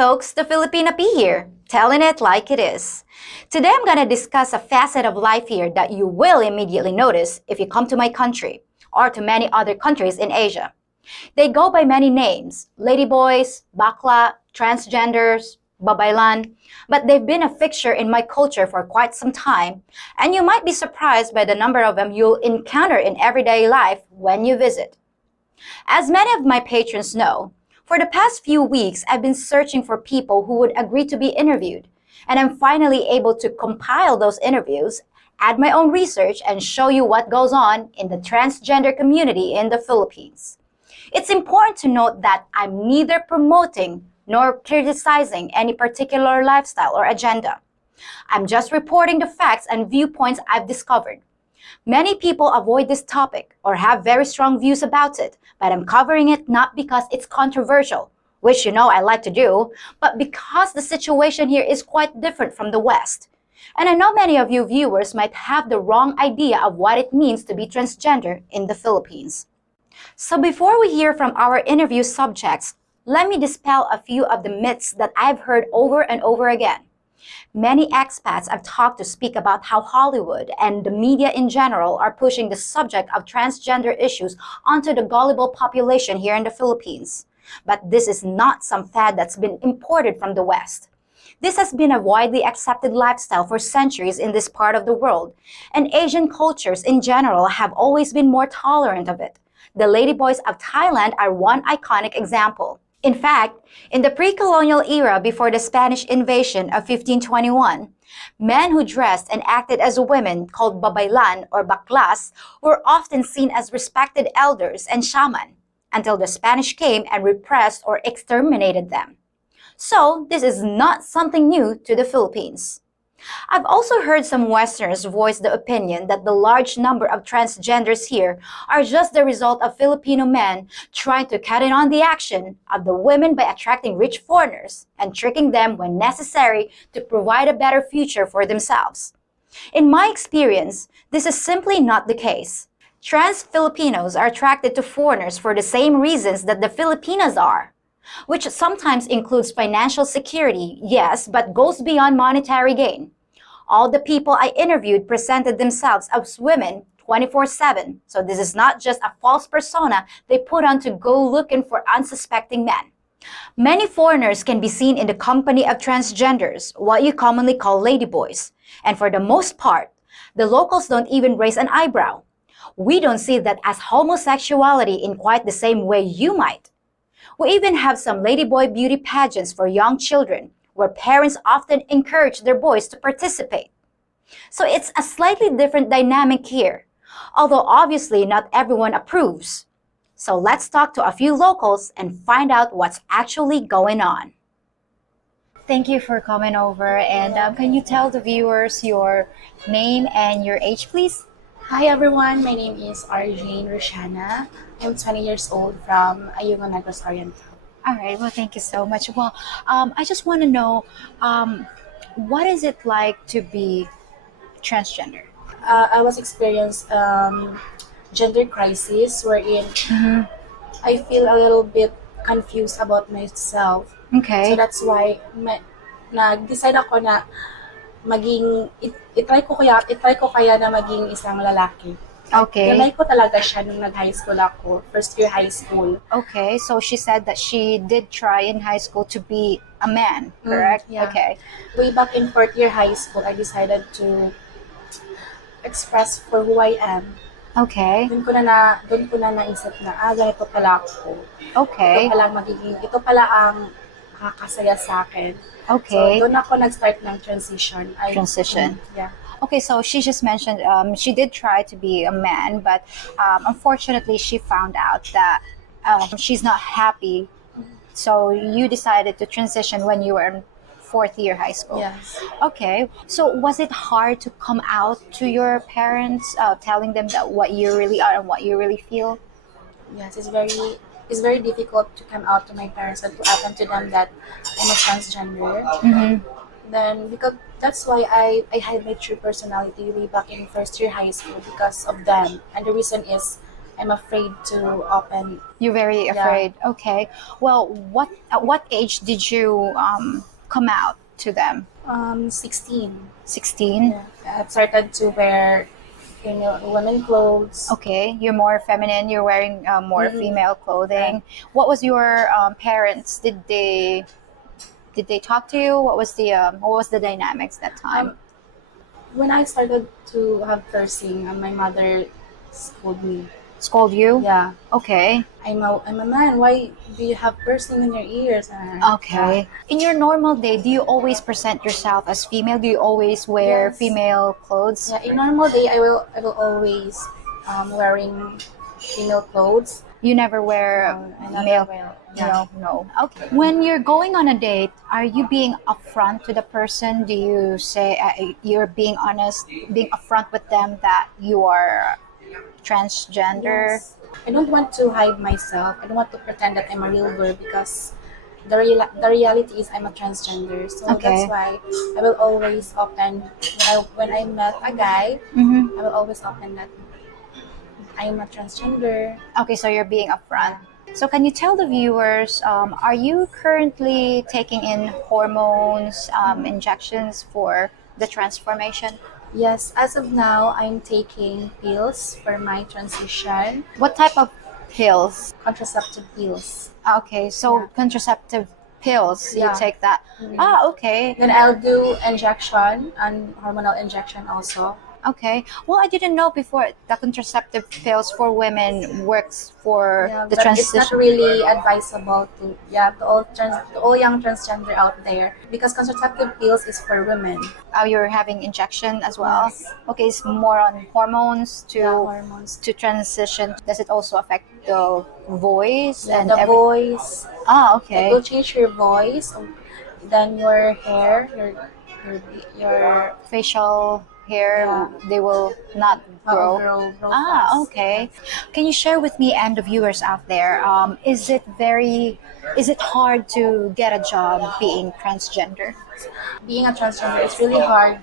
folks, TheFilipinaPea here, telling it like it is. Today I'm gonna discuss a facet of life here that you will immediately notice if you come to my country, or to many other countries in Asia. They go by many names, ladyboys, bakla, transgenders, babaylan, but they've been a fixture in my culture for quite some time, and you might be surprised by the number of them you'll encounter in everyday life when you visit. As many of my patrons know, for the past few weeks, I've been searching for people who would agree to be interviewed, and I'm finally able to compile those interviews, add my own research, and show you what goes on in the transgender community in the Philippines. It's important to note that I'm neither promoting nor criticizing any particular lifestyle or agenda. I'm just reporting the facts and viewpoints I've discovered. Many people avoid this topic or have very strong views about it, but I'm covering it not because it's controversial, which you know I like to do, but because the situation here is quite different from the West. And I know many of you viewers might have the wrong idea of what it means to be transgender in the Philippines. So before we hear from our interview subjects, let me dispel a few of the myths that I've heard over and over again. Many expats I've talked to speak about how Hollywood and the media in general are pushing the subject of transgender issues onto the gullible population here in the Philippines. But this is not some fad that's been imported from the West. This has been a widely accepted lifestyle for centuries in this part of the world, and Asian cultures in general have always been more tolerant of it. The ladyboys of Thailand are one iconic example. In fact, in the pre-colonial era before the Spanish invasion of 1521, men who dressed and acted as women called babaylan or baklas were often seen as respected elders and shaman until the Spanish came and repressed or exterminated them. So this is not something new to the Philippines. I've also heard some Westerners voice the opinion that the large number of transgenders here are just the result of Filipino men trying to cut in on the action of the women by attracting rich foreigners and tricking them when necessary to provide a better future for themselves. In my experience, this is simply not the case. Trans Filipinos are attracted to foreigners for the same reasons that the Filipinas are, which sometimes includes financial security, yes, but goes beyond monetary gain. All the people I interviewed presented themselves as women 24/7, so this is not just a false persona they put on to go looking for unsuspecting men. Many foreigners can be seen in the company of transgenders, what you commonly call ladyboys, and for the most part, the locals don't even raise an eyebrow. We don't see that as homosexuality in quite the same way you might. We even have some ladyboy beauty pageants for young children, where parents often encourage their boys to participate. So it's a slightly different dynamic here, although obviously not everyone approves. So let's talk to a few locals and find out what's actually going on. Thank you for coming over, and can you tell the viewers your name and your age, please? Hi everyone, my name is Arjane Roshana. I'm 20 years old from Ayungin Negros Oriental. All right, well, thank you so much. Well, I just want to know, what is it like to be transgender? I was experienced gender crisis wherein I feel a little bit confused about myself. Okay. So that's why nag-decide ako na itry ko kaya na maging isang lalaki. Okay. Tinry ko talaga siya nung nag-high school ako, first year high school. Okay, so she said that she did try in high school to be a man, correct? Yeah. Okay. Way back in fourth year high school, I decided to express for who I am. Okay. Doon ko na naisip na, ganito pala ako. Okay. Ito pala ang kakasaya sa akin. Okay. So, doon ako nag-start ng transition. Yeah. Okay, so she just mentioned she did try to be a man, but unfortunately she found out that she's not happy. So you decided to transition when you were in fourth year high school. Yes. Okay, so was it hard to come out to your parents, telling them that what you really are and what you really feel? Yes, it's very difficult to come out to my parents and to attend to them that I'm a transgender. Then because that's why I had my true personality way back in first year high school because of them. And the reason is I'm afraid to open. You're very Yeah. afraid. Okay. Well, at what age did you come out to them? 16. 16? Yeah. I've started to wear women clothes. Okay, you're more feminine. You're wearing more Mm-mm. female clothing. What was your parents? Did they talk to you? What was the dynamics that time? Um, when I started to have piercing, my mother scolded me. Scold you? Yeah. Okay. I'm a man. Why do you have piercing in your ears? Okay. In your normal day, do you always present yourself as female? Do you always wear Yes. female clothes? Yeah. In normal day, I will always wearing female clothes. You never wear I never male. will. Yeah. No. Okay. When you're going on a date, are you being upfront to the person? Do you say you're being honest, being upfront with them that you are transgender? Yes. I don't want to hide myself. I don't want to pretend that I'm a real girl because the reality is I'm a transgender. So Okay. that's why I will always open when I met a guy. Mm-hmm. I will always open that I'm a transgender. Okay, so you're being upfront. So can you tell the viewers, are you currently taking in hormones, injections for the transformation? Yes, as of now, I'm taking pills for my transition, What type of pills? contraceptive pills. Okay, so Yeah. contraceptive pills, you Yeah. take that. Okay. Then I'll do injection and hormonal injection also. Okay. Well, I didn't know before the contraceptive pills for women works for Yeah, the but it's not transition. really advisable to all young transgender out there because contraceptive pills is for women. Oh, you're having injection as well. Yes. Okay, it's more on hormones Yeah, hormones. to transition. Does it also affect the voice Yeah, and the voice. Ah, It okay. will change your voice. Then your hair, your Facial hair, Yeah. they will not grow. grow Ah, fast. okay. Can you share with me and the viewers out there? Is it hard to get a job being transgender? Being a transgender is really hard.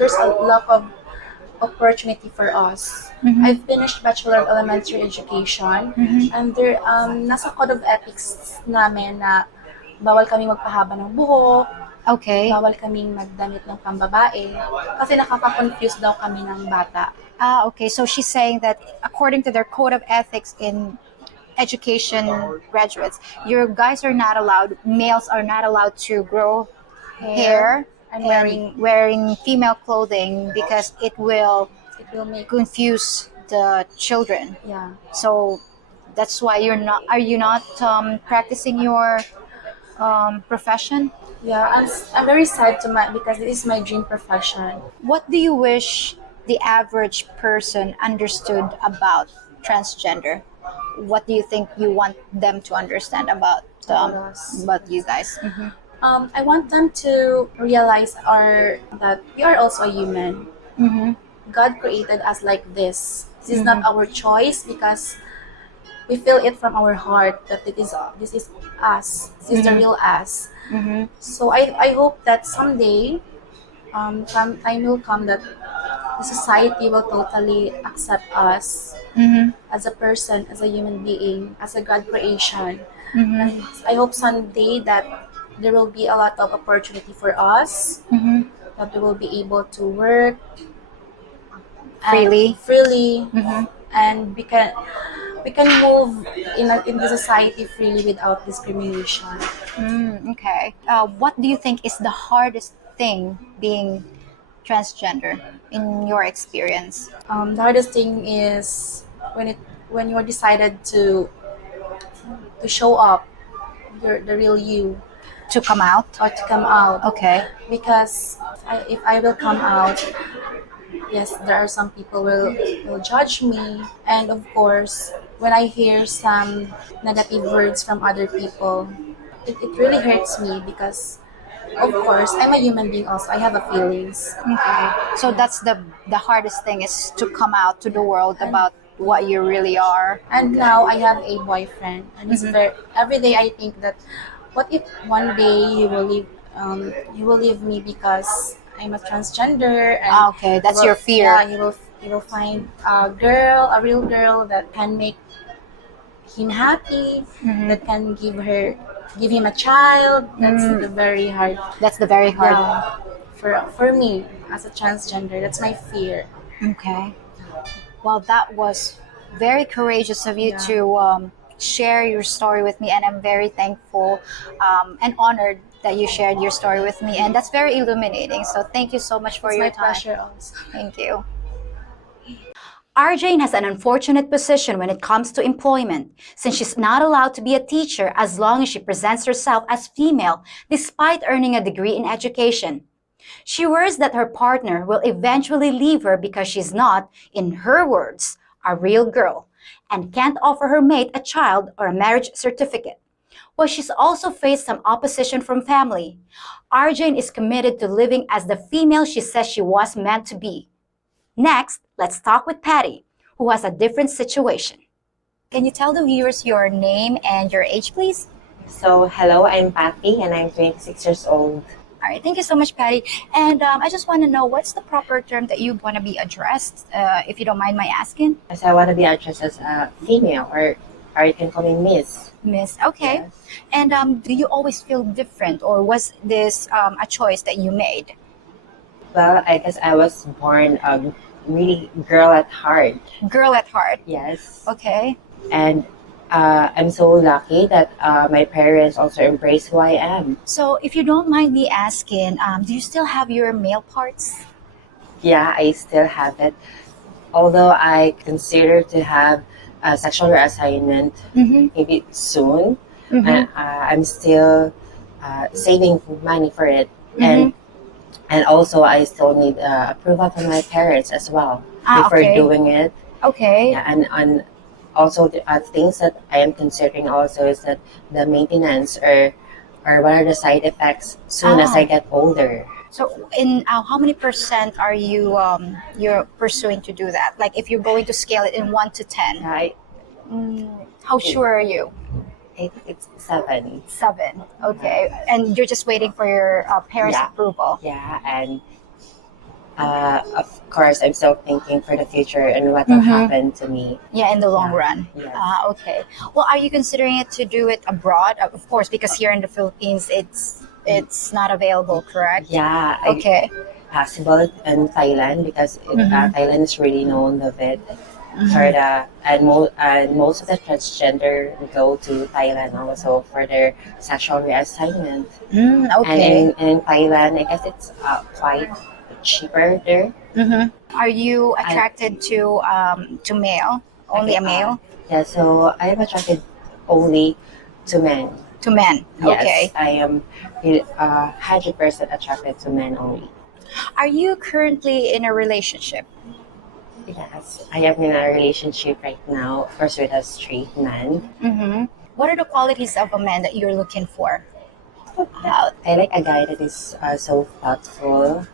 There's a lot of opportunity for us. Mhm. I finished Bachelor of Elementary Education and there nasa code of ethics namin na bawal kaming magpahaba ng buhok, Okay. bawal kaming magdamit ng pambabae kasi nakaka-confuse daw kami ng bata. Ah, okay. So she's saying that according to their code of ethics in education graduates, your guys are not allowed, males are not allowed to grow hair and and wearing female clothing because it will make confuse the children. yeah. So that's why are you not practicing your profession? Yeah, I'm very sad because this is my dream profession. What do you wish the average person understood about transgender? What do you think you want them to understand Us. about you guys? I want them to realize that we are also a human. Mm-hmm. God created us like this. This is not our choice because we feel it from our heart that this is us. This is the real us. Mm-hmm. So I hope that someday, time will come that the society will totally accept us Mm-hmm. as a person, as a human being, as a God creation. Mm-hmm. And I hope someday that there will be a lot of opportunity for us, Mm-hmm. that we will be able to work Freely. Mm-hmm. and we can move in the society freely without discrimination. Okay. What do you think is the hardest thing being transgender in your experience? The hardest thing is when you are decided to show up the real you To come out? or to come out. Okay. Because if I will come out, yes, there are some people will judge me, and of course, when I hear some negative words from other people, it really hurts me because, of course, I'm a human being. Also, I have a feelings. Okay. So that's the hardest thing is to come out to the world about what you really are. And now I have a boyfriend, and it's very every day I think that, what if one day he will leave me because I'm a transgender and Okay, that's he will- your fear. Yeah, he he will find a girl, a real girl that can make him happy, that can give him a child. That's the very hard. That's the very hard. Yeah, for me as a transgender, that's my fear. Okay. Well, that was very courageous of you Yeah. to share your story with me, and I'm very thankful and honored that you shared your story with me, and that's very illuminating. So thank you so much for It's your my time. pleasure also. Thank you. Arjane has an unfortunate position when it comes to employment, since she's not allowed to be a teacher as long as she presents herself as female, despite earning a degree in education. She worries that her partner will eventually leave her because she's not, in her words, a real girl, and can't offer her mate a child or a marriage certificate. While she's also faced some opposition from family, Arjane is committed to living as the female she says she was meant to be. Next, let's talk with Patty, who has a different situation. Can you tell the viewers your name and your age, please? So, hello, I'm Patty and I'm 26 years old. All right, thank you so much, Patty. And I just want to know what's the proper term that you want to be addressed, if you don't mind my asking? So, I want to be addressed as a female, or you can call me Miss. Miss, okay. Yes. And do you always feel different, or was this a choice that you made? Well, I guess I was born really girl at heart. Girl at heart. Yes. Okay. And I'm so lucky that my parents also embrace who I am. So, if you don't mind me asking, do you still have your male parts? Yeah, I still have it. Although I consider to have a sexual reassignment maybe soon, I'm still saving money for it. And also, I still need approval from my parents as well before okay. doing it. Okay. Yeah, and also the things that I am considering also is that the maintenance or what are the side effects soon as I get older. So, in how many percent are you you're pursuing to do that? Like, if you're going to scale it in 1 to 10, how sure are you? I think it's 7. 7. Okay, and you're just waiting for your parents' approval. Yeah, and of course, I'm still thinking for the future and what will happen to me. Yeah, in the long run. Yes. Okay. Well, are you considering it to do it abroad? Of course, because here in the Philippines, it's not available, correct? Yeah. Okay. Possible in Thailand because Thailand is really known of it. For the and most of the transgender go to Thailand also for their sexual reassignment. Okay. And in Thailand, I guess it's quite cheaper there. Are you attracted to male? Only a male? Yeah, so I am attracted only to men. To men. Yes, Okay. I am 100% attracted to men only. Are you currently in a relationship? Yes, I am in a relationship right now, of course, with a straight man. What are the qualities of a man that you're looking for? I like a guy that is so thoughtful.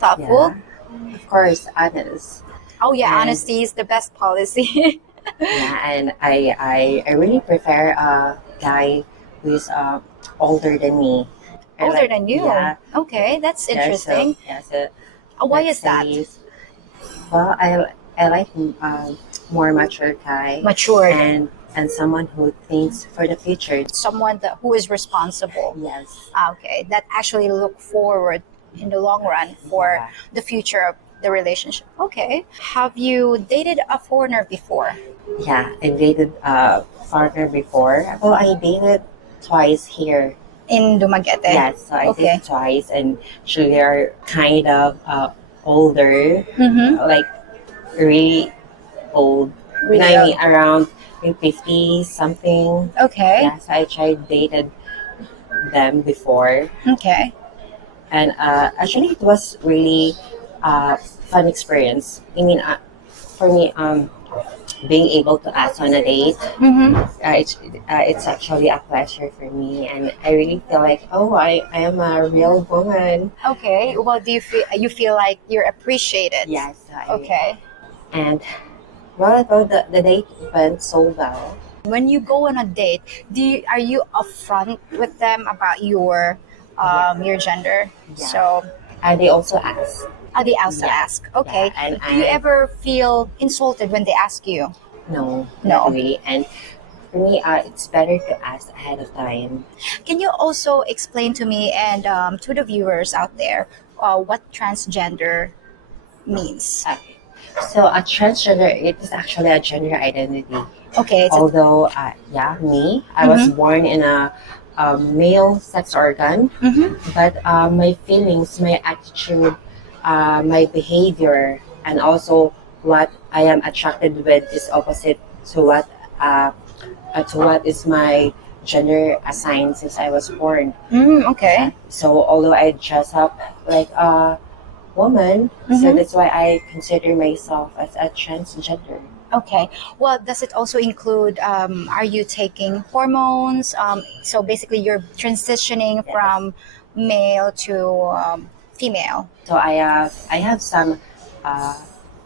Thoughtful? Yeah. Of course, honest. Oh yeah, And- honesty is the best policy. Yeah, and I really prefer a guy who is older than me. Or Older like- than you? Yeah. Okay, that's Yeah, interesting. so Why let's is that? say, well, I like more mature guy. Matured. And someone who thinks for the future. Someone who is responsible. Yes. Okay, that actually look forward in the long run for the future of the relationship. Okay. Have you dated a foreigner before? Yeah, I dated a foreigner before. Well, I dated twice here. In Dumaguete? Yes, so I dated twice, and they are kind of older, like really old. Really I mean, old. around 50 something. Okay. Yeah, so I tried dated them before, Okay. and actually it was really fun experience. I mean, for me, being able to ask on a date, it's actually a pleasure for me, and I really feel like, oh, I am a real woman. Okay. Well, do you feel like you're appreciated? Yes. Okay. And well, the date went so well. When you go on a date, are you upfront with them about your gender? Yeah. So And they also ask. They also Yeah. ask. Okay. Yeah, and Do you ever feel insulted when they ask you? No, No. not really. And for me, it's better to ask ahead of time. Can you also explain to me and to the viewers out there what transgender means? Okay. So a transgender, it is actually a gender identity. Okay. Although, yeah, I was born in a male sex organ, but my feelings, my attitude, my behavior, and also what I am attracted with is opposite to what is my gender assigned since I was born. Okay. So although I dress up like a woman, so that's why I consider myself as a transgender. Okay. Well, does it also include, are you taking hormones? So basically, you're transitioning from male to female. So I have some uh,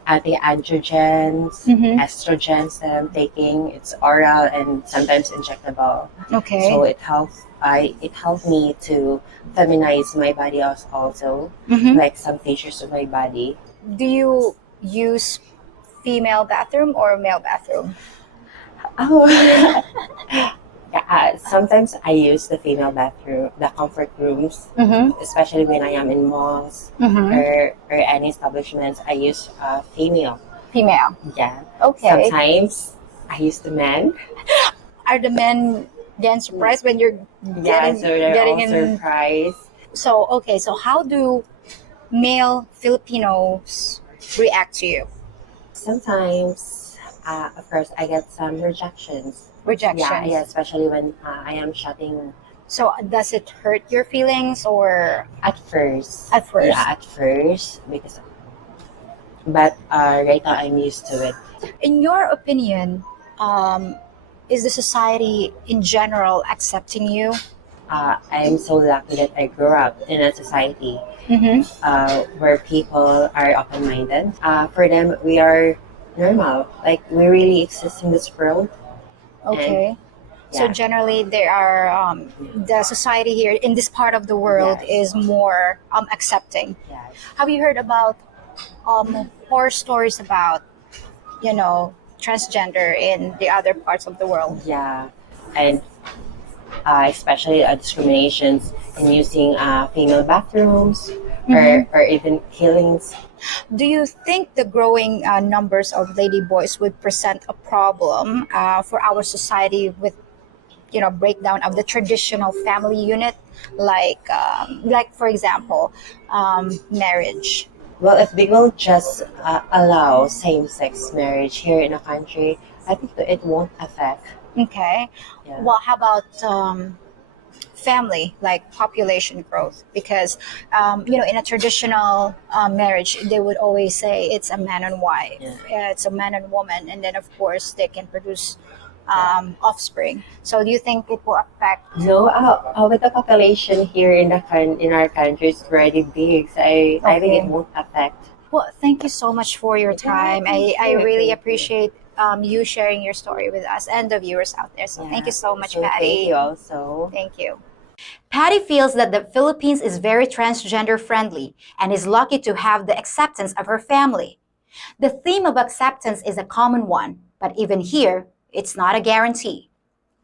anti-androgens, estrogens that I'm taking. It's oral and sometimes injectable. Okay. So it helped me to feminize my body also, like some features of my body. Do you use female bathroom or male bathroom? Oh. Yeah, sometimes I use the female bathroom, the comfort rooms, especially when I am in malls or any establishments. I use female. Female. Yeah. Okay. Sometimes I use the men. Are the men then surprised when you're Yeah, getting so they're getting all in? surprised. So okay, so how do male Filipinos react to you? Sometimes, of course, I get some rejections. Rejections. Yeah, especially when I am shouting. So does it hurt your feelings or At first. At first. Yeah, at first but right now I'm used to it. in your opinion, is the society in general accepting you? I'm so lucky that I grew up in a society where people are open-minded. For them, we are normal. Like we really exist in this world. Okay. So yeah. generally, there are the society here in this part of the world Yes. is more accepting. Yes. Have you heard about horror stories about transgender in the other parts of the world? Yeah, and especially discriminations in using female bathrooms or even killings. Do you think the growing numbers of ladyboys would present a problem for our society with breakdown of the traditional family unit, like for example, marriage? Well, if they will just allow same-sex marriage here in the country, I think that it won't affect. Okay. Yeah. Well, how about family, like population growth? Because in a traditional marriage, they would always say it's a man and wife. Yeah. It's a man and woman, and then of course they can produce offspring. So do you think it will affect? No, with the population here in our country is already big, so I think it won't affect. Well, thank you so much for your time. I really Thank you. appreciate you sharing your story with us and the viewers out there. So thank you so much, So Patty. thank you also. Thank you. Patty feels that the Philippines is very transgender friendly and is lucky to have the acceptance of her family. The theme of acceptance is a common one, but even here, it's not a guarantee.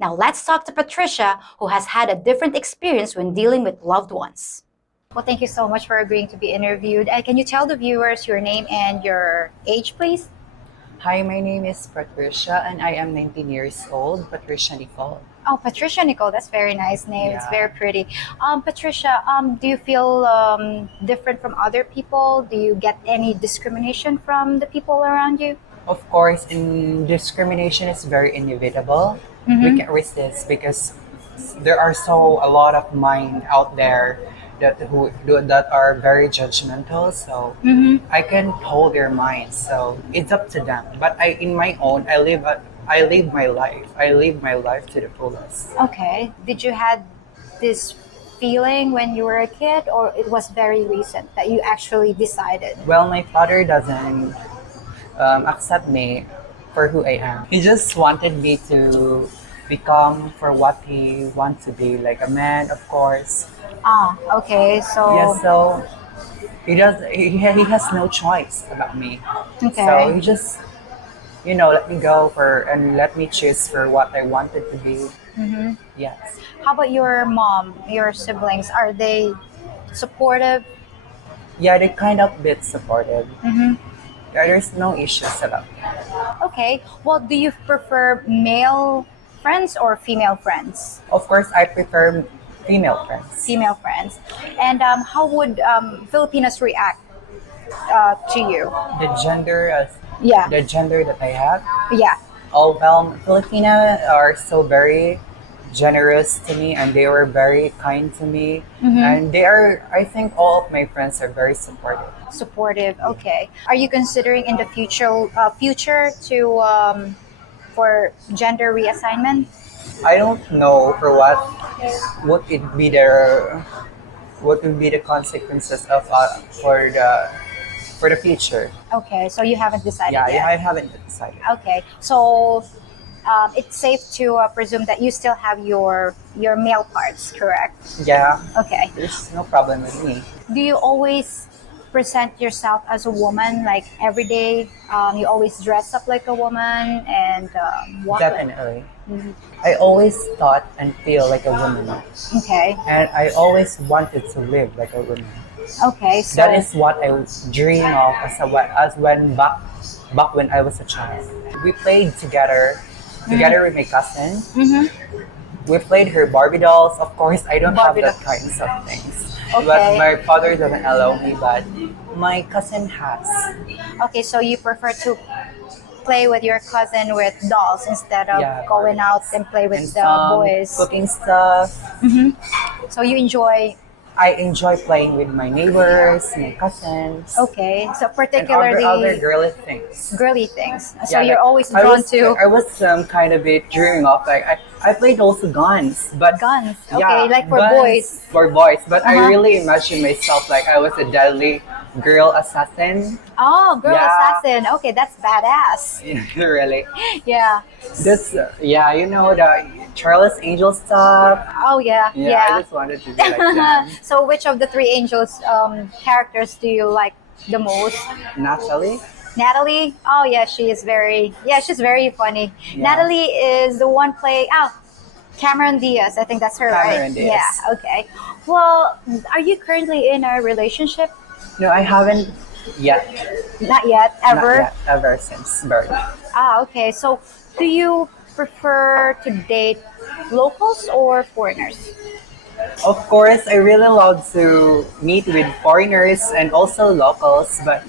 Now let's talk to Patricia, who has had a different experience when dealing with loved ones. Well, thank you so much for agreeing to be interviewed. Can you tell the viewers your name and your age, please? Hi, my name is Patricia and I am 19 years old, Patricia Nicole. Oh, Patricia Nicole, that's a very nice name. It's Yeah. very pretty. Patricia, do you feel different from other people? Do you get any discrimination from the people around you? Of course, in discrimination is very inevitable. We can't resist because there are a lot of mind out there that are very judgmental. So I can hold their minds. So it's up to them. But in my own, I live my life. I live my life to the fullest. Okay. Did you had this feeling when you were a kid, or it was very recent that you actually decided? Well, my father doesn't accept me for who I am. He just wanted me to become for what he wants to be, like a man, of course. Okay. So Yes, so he has no choice about me. Okay. So he just let me go for and let me choose for what I wanted to be. Yes. How about your mom, your siblings? Are they supportive? Yeah, they kind of bit supportive. Mm-hmm. Yeah, there's no issues about that. Okay. Well, do you prefer male friends or female friends? Of course, I prefer female friends. Female friends. And how would Filipinos react to you? The gender, Yeah. the gender that I have. Yeah. Oh well, Filipina are so very generous to me, and they were very kind to me. And they are. I think all of my friends are very supportive. Supportive. Okay. Are you considering in the future to for gender reassignment? I don't know for what it be the what will be the consequences of for the future. Okay. So you haven't decided Yeah, yet. I haven't decided. Okay. So it's safe to presume that you still have your male parts, correct? Yeah, Okay. there's no problem with me. Do you always present yourself as a woman, like every day? You always dress up like a woman and walk. Definitely. I always thought and feel like a woman, Okay. and I always wanted to live like a woman. Okay. So That is what I was dreaming of as when back when I was a child. We played together with my cousin. We played her Barbie dolls. Of course, I don't Barbie have that dolls. kinds of things. Okay. But my father doesn't allow me, but my cousin has. okay. So you prefer to play with your cousin with dolls instead of Yeah, going Barbies. out and play with And the some boys. cooking stuff. So you enjoy. I enjoy playing with my neighbors, my cousins, Okay. So and particularly other girly things. girly things. So Yeah, you're like, always drawn to I was kind of bit dreaming of like I played also guns, but guns. Okay. yeah, Like for guns boys. For boys, but I Uh-huh. really imagine myself like I was a deadly girl assassin. Oh, girl Yeah. assassin. Okay, that's badass. Really, Yeah. this yeah, the Charles Angel stuff. Oh yeah. Yeah, I just wanted to be like that. So which of the three angels characters do you like the most? Natalie. Natalie? Oh yeah, she's very funny. Yeah. Natalie is the one playing Cameron Diaz. I think that's her, Cameron right? Diaz. Yeah, okay. Well, are you currently in a relationship? No, I haven't yet. Not yet, ever? Not yet, ever since birth. Okay. So do you prefer to date locals or foreigners? Of course, I really love to meet with foreigners and also locals, but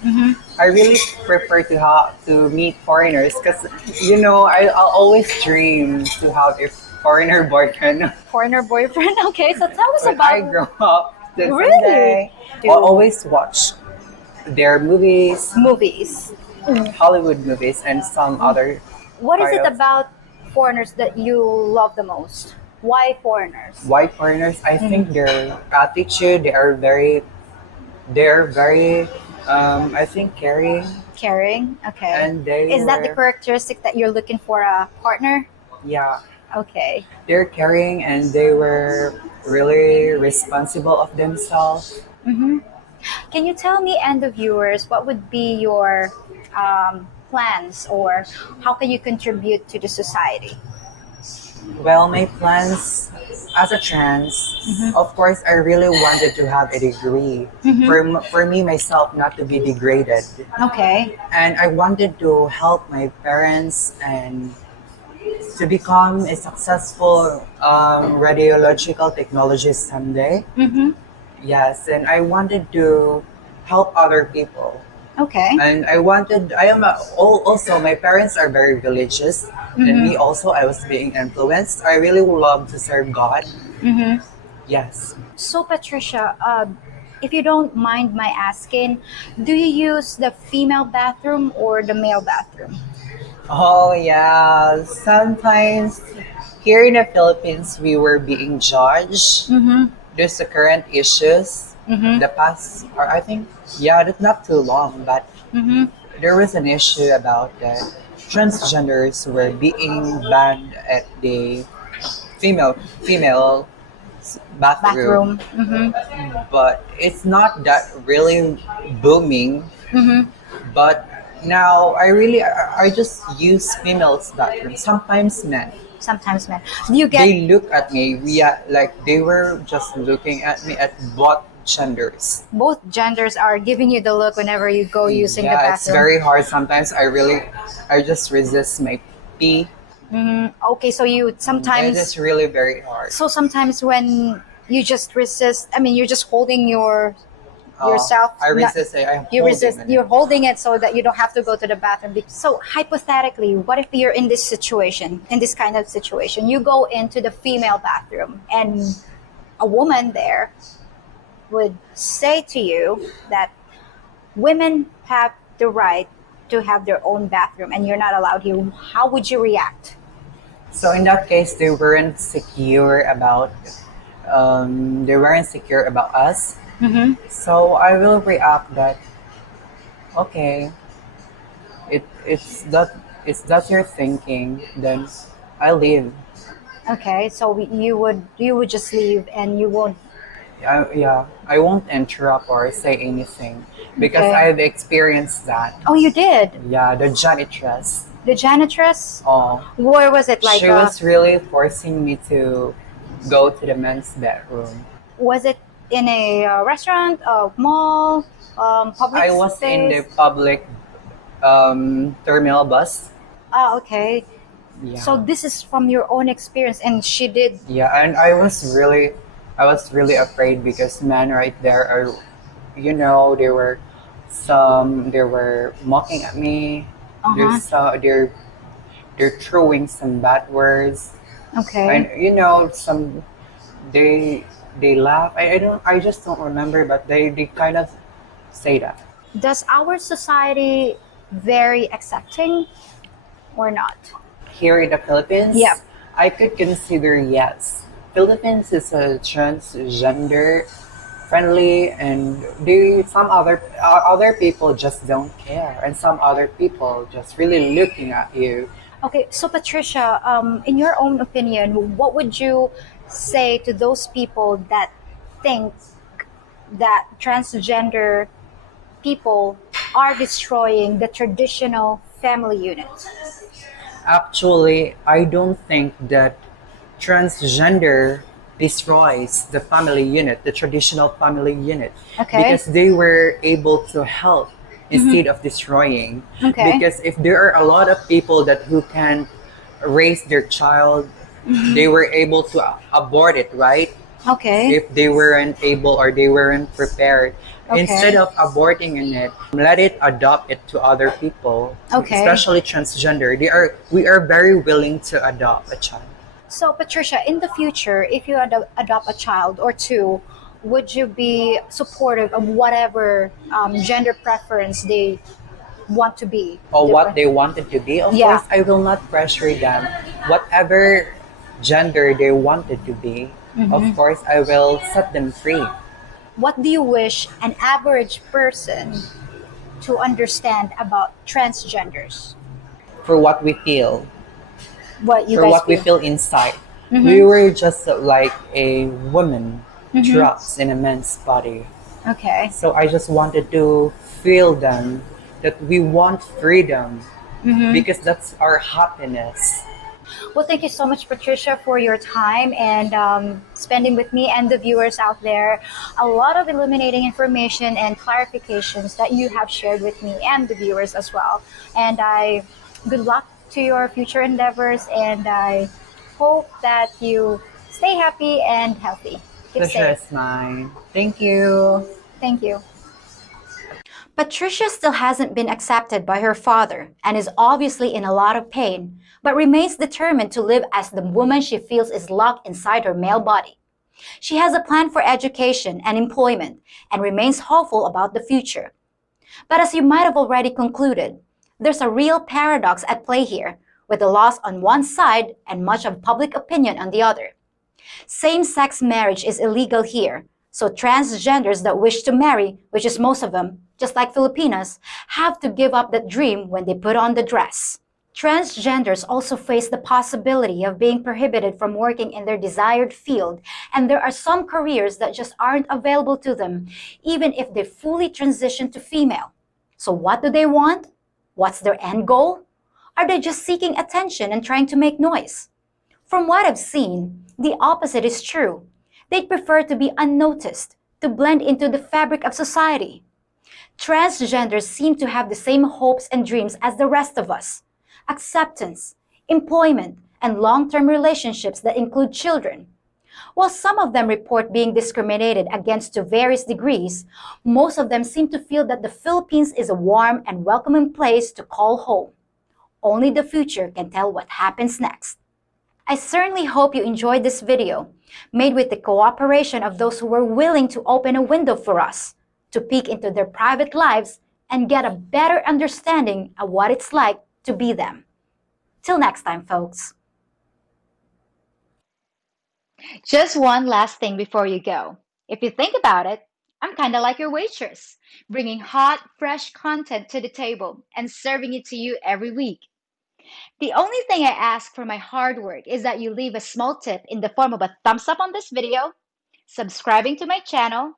I really prefer to meet foreigners because I'll always dream to have a foreigner boyfriend. Foreigner boyfriend? Okay, so tell us When about I grow up, then Really? someday I'll always watch their movies, movies. Hollywood movies, and some other. What is it kind of- about foreigners that you love the most? Why foreigners? White foreigners? I think their attitude, they're very, I think caring, Caring. Okay. and they Is that the were- characteristic that you're looking for a partner? Yeah, Okay. they're caring and they were really responsible of themselves. Can you tell me and the viewers what would be your plans or how can you contribute to the society? Well, my plans as a trans, of course, I really wanted to have a degree for me myself not to be degraded, Okay. and I wanted to help my parents and to become a successful radiological technologist someday. Yes, and I wanted to help other people. Okay. And also, my parents are very religious. And me also, I was being influenced. I really love to serve God. Yes. So Patricia, if you don't mind my asking, do you use the female bathroom or the male bathroom? Oh, yeah. Sometimes here in the Philippines, we were being judged. There's the current issues. The past, or I think, yeah, that's not too long, but there was an issue about that transgenders were being banned at the female bathroom, but it's not that really booming. But now I just use females bathroom. Sometimes men. Sometimes men. Do you get They look at me. Like they were just looking at me at both genders. both genders are giving you the look whenever you go using the Yeah, it's bathroom? very hard. Sometimes I just resist my pee. Okay, so you It sometimes is really very hard. so sometimes when you just resist, I mean, you're just holding yourself. I not- resist it. I'm you holding resist. it. You're holding it so that you don't have to go to the bathroom. So hypothetically, what if you're in this situation, in this kind of situation, you go into the female bathroom and a woman there would say to you that women have the right to have their own bathroom and you're not allowed here. How would you react? So in that case, they weren't secure about us. So I will react that okay, it's that you're thinking. Then I leave. Okay, so you would just leave and you won't. I won't interrupt or say anything because Okay. I've experienced that. Oh, you did. Yeah, the janitress. The janitress. Oh, Where was it? Like, she was really forcing me to go to the men's bedroom. was it in a restaurant, a mall, public I was in the space? public terminal bus. Oh, okay. Yeah. So this is from your own experience, and she did. Yeah, and I was really afraid because men right there are, they were mocking at me. They're throwing some bad words, Okay. and they they laugh. I just don't remember, but they kind of say that. Does our society very accepting or not? Here in the Philippines, Yep. I could consider yes. Philippines is a transgender friendly, and some other people just don't care, and some other people just really looking at you. Okay, so Patricia, in your own opinion, what would you say to those people that think that transgender people are destroying the traditional family unit? Actually, I don't think that transgender destroys the family unit, the traditional family unit, Okay. because they were able to help instead of destroying. Okay. Because if there are a lot of people that who can raise their child, they were able to abort it, right? Okay. If they weren't able or they weren't prepared. Okay. Instead of aborting in it, let it adopt it to other people, Okay. especially transgender. We are very willing to adopt a child. So, Patricia, in the future, if you adopt a child or two, would you be supportive of whatever gender preference they want to be? Or what they wanted to be. Of Yeah. course, I will not pressure them. Whatever gender they wanted to be, of course, I will set them free. What do you wish an average person to understand about transgenders? For what we feel, What you for guys what we feel? feel inside. We were just like a woman trapped in a man's body. Okay. So I just wanted to feel them that we want freedom because that's our happiness. Well, thank you so much, Patricia, for your time and spending with me and the viewers out there. A lot of illuminating information and clarifications that you have shared with me and the viewers as well. And good luck to your future endeavors, and I hope that you stay happy and healthy. Keep Pleasure safe. is mine. Thank you. Thank you. Patricia still hasn't been accepted by her father and is obviously in a lot of pain, but remains determined to live as the woman she feels is locked inside her male body. She has a plan for education and employment and remains hopeful about the future. But as you might have already concluded, there's a real paradox at play here, with the laws on one side and much of public opinion on the other. Same-sex marriage is illegal here, so transgenders that wish to marry, which is most of them, just like Filipinas, have to give up that dream when they put on the dress. Transgenders also face the possibility of being prohibited from working in their desired field, and there are some careers that just aren't available to them, even if they fully transition to female. So what do they want? What's their end goal? Are they just seeking attention and trying to make noise? From what I've seen, the opposite is true. They'd prefer to be unnoticed, to blend into the fabric of society. Transgenders seem to have the same hopes and dreams as the rest of us: acceptance, employment, and long-term relationships that include children. While some of them report being discriminated against to various degrees, most of them seem to feel that the Philippines is a warm and welcoming place to call home. Only the future can tell what happens next. I certainly hope you enjoyed this video, made with the cooperation of those who were willing to open a window for us, to peek into their private lives and get a better understanding of what it's like to be them. Till next time, folks. Just one last thing before you go. If you think about it, I'm kind of like your waitress, bringing hot, fresh content to the table and serving it to you every week. The only thing I ask for my hard work is that you leave a small tip in the form of a thumbs up on this video, subscribing to my channel,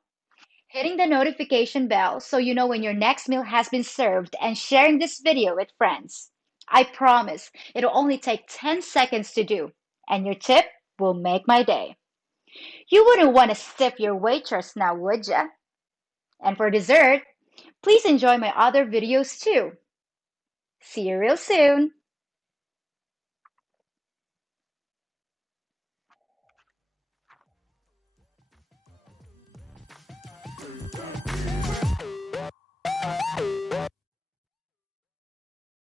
hitting the notification bell so you know when your next meal has been served, and sharing this video with friends. I promise it'll only take 10 seconds to do, and your tip will make my day. You wouldn't want to stiff your waitress now, would ya? And for dessert, please enjoy my other videos too. See you real soon.